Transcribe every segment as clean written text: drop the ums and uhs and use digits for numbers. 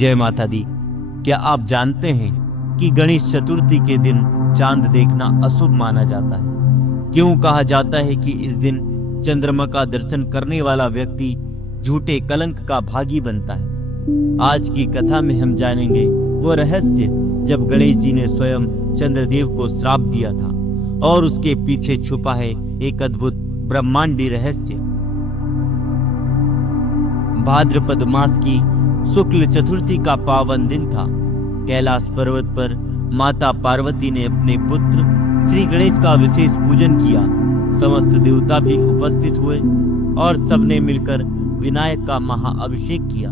जय माता दी। क्या आप जानते हैं कि गणेश चतुर्थी के दिन चांद देखना अशुभ माना जाता है? क्यों कहा जाता है कि इस दिन चंद्रमा का दर्शन करने वाला व्यक्ति झूठे कलंक का भागी बनता है? आज की कथा में हम जानेंगे वो रहस्य जब गणेश जी ने स्वयं चंद्रदेव को श्राप दिया था और उसके पीछे छुपा है एक अद्भुत ब्रह्मांडी रहस्य। भाद्रपद मास की शुक्ल चतुर्थी का पावन दिन था। कैलाश पर्वत पर माता पार्वती ने अपने पुत्र श्री गणेश का विशेष पूजन किया। समस्त देवता भी उपस्थित हुए और सबने मिलकर विनायक का महाअभिषेक किया।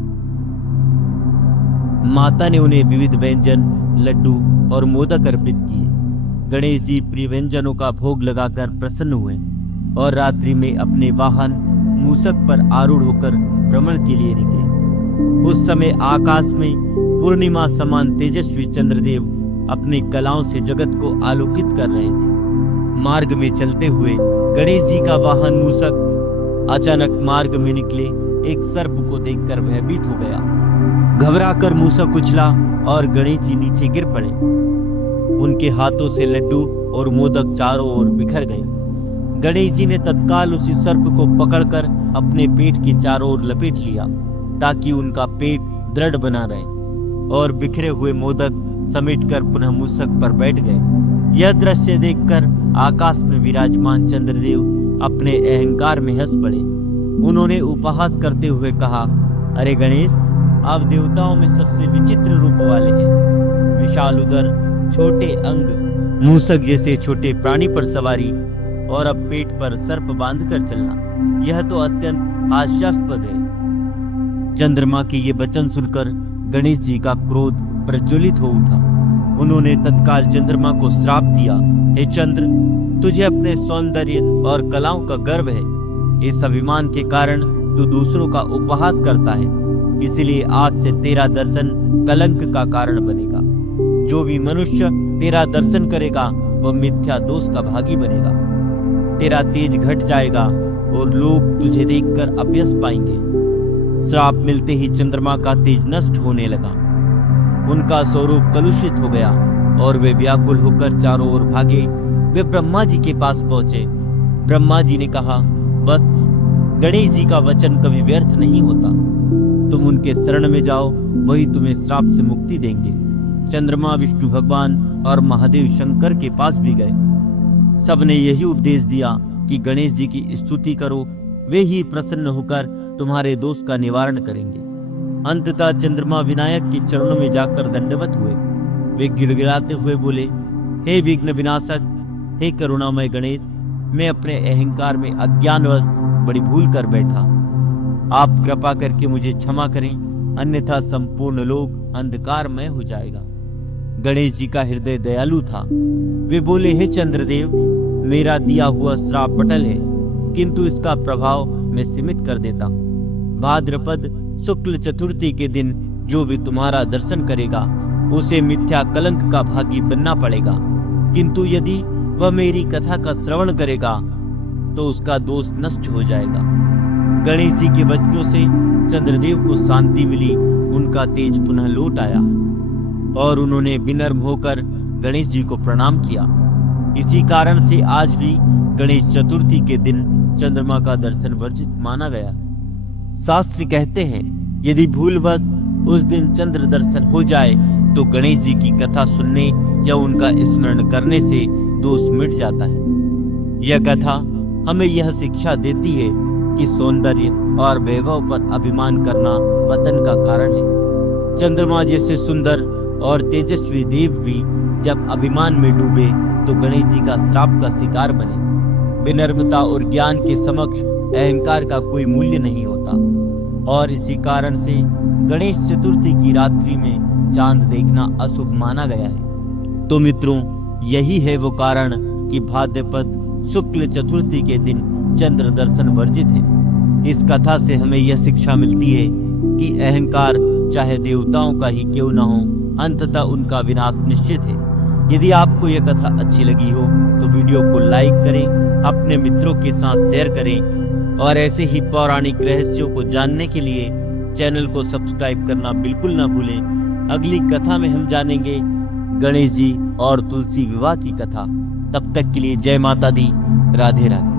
माता ने उन्हें विविध व्यंजन, लड्डू और मोदक अर्पित किए। गणेश जी प्रिय व्यंजनों का भोग लगाकर प्रसन्न हुए और रात्रि में अपने वाहन मूषक पर आरूढ़ होकर भ्रमण के लिए निकले। उस समय आकाश में पूर्णिमा समान तेजस्वी चंद्रदेव अपनी कलाओं से जगत को आलोकित कर रहे थे। मार्ग में चलते हुए गणेश जी का वाहन मूषक अचानक मार्ग में निकले एक सर्प को देखकर भयभीत हो गया। घबराकर मूषक उछला और गणेश जी नीचे गिर पड़े। उनके हाथों से लड्डू और मोदक चारों ओर बिखर गए। गणेश जी ने तत्काल उसी सर्प को पकड़कर अपने पेट के चारों ओर लपेट लिया ताकि उनका पेट दृढ़ बना रहे, और बिखरे हुए मोदक समेटकर पुनः मूषक पर बैठ गए। यह दृश्य देखकर आकाश में विराजमान चंद्रदेव अपने अहंकार में हंस पड़े। उन्होंने उपहास करते हुए कहा, अरे गणेश, आप देवताओं में सबसे विचित्र रूप वाले हैं। विशाल उदर, छोटे अंग, मूषक जैसे छोटे प्राणी पर सवारी और अब पेट पर सर्प बांधकर चलना, यह तो अत्यंत हास्यास्पद है। चंद्रमा के ये वचन सुनकर गणेश जी का क्रोध प्रज्वलित हो उठा। उन्होंने तत्काल चंद्रमा को श्राप दिया, हे चंद्र, तुझे अपने सौंदर्य और कलाओं का गर्व है। इस अभिमान के कारण तू दूसरों का उपहास करता है, इसलिए आज से तेरा दर्शन कलंक का कारण बनेगा। जो भी मनुष्य तेरा दर्शन करेगा वह मिथ्या दोष का भागी बनेगा। तेरा तेज घट जाएगा और लोग तुझे देखकर अपयश पाएंगे। श्राप मिलते ही चंद्रमा का तेज नष्ट होने लगा। उनका स्वरूप कलुषित हो गया और वे व्याकुल होकर चारों ओर भागे। वे ब्रह्मा जी के पास पहुंचे। ब्रह्मा जी ने कहा, वत्स, गणेश जी का वचन कभी व्यर्थ नहीं होता। तुम उनके शरण में जाओ, वही तुम्हें श्राप से मुक्ति देंगे। चंद्रमा विष्णु भगवान और महादेव शंकर के पास भी गए। सबने यही उपदेश दिया कि गणेश जी की स्तुति करो, वे ही प्रसन्न होकर तुम्हारे दोष का निवारण करेंगे। अंततः चंद्रमा विनायक के चरणों में जाकर दंडवत हुए। वे गिड़गिड़ाते हुए बोले, हे विघ्न विनाशक, हे करुणामय गणेश, मैं अपने अहंकार में अज्ञानवश बड़ी भूल कर बैठा। आप कृपा करके मुझे क्षमा करें, अन्यथा संपूर्ण लोक अंधकारमय हो जाएगा। गणेश जी का हृदय दयालु था। वे बोले, हे चंद्रदेव, मेरा दिया हुआ श्राप पटल है, किंतु इसका प्रभाव मैं सीमित कर देता हूँ। भाद्रपद शुक्ल चतुर्थी के दिन जो भी तुम्हारा दर्शन करेगा उसे मिथ्या कलंक का भागी बनना पड़ेगा, किंतु यदि वह मेरी कथा का श्रवण करेगा तो उसका दोष नष्ट हो जाएगा। गणेश जी के वचनों से चंद्रदेव को शांति मिली। उनका तेज पुनः लौट आया और उन्होंने विनम्र होकर गणेश जी को प्रणाम किया। इसी कारण से आज भी गणेश चतुर्थी के दिन चंद्रमा का दर्शन वर्जित माना गया। शास्त्र कहते हैं, यदि भूलवश उस दिन चंद्र दर्शन हो जाए तो गणेश जी की कथा सुनने या उनका स्मरण करने से दोष मिट जाता है। यह कथा हमें यह शिक्षा देती है कि सौंदर्य और वैभव पर अभिमान करना पतन का कारण है। चंद्रमा जैसे सुंदर और तेजस्वी देव भी जब अभिमान में डूबे तो गणेश जी का श्राप का शिकार बने। विनम्रता और ज्ञान के समक्ष अहंकार का कोई मूल्य नहीं होता, और इसी कारण से गणेश चतुर्थी की रात्रि में चांद देखना अशुभ माना गया है। तो मित्रों, यही है वो कारण कि भाद्रपद शुक्ल चतुर्थी के दिन चंद्र दर्शन वर्जित है। इस कथा से हमें यह शिक्षा मिलती है कि अहंकार चाहे देवताओं का ही क्यों न हो, अंततः उनका विनाश निश्चित है। यदि आपको यह कथा अच्छी लगी हो तो वीडियो को लाइक करें, अपने मित्रों के साथ शेयर करें और ऐसे ही पौराणिक रहस्यों को जानने के लिए चैनल को सब्सक्राइब करना बिल्कुल ना भूलें। अगली कथा में हम जानेंगे गणेश जी और तुलसी विवाह की कथा। तब तक के लिए जय माता दी, राधे राधे।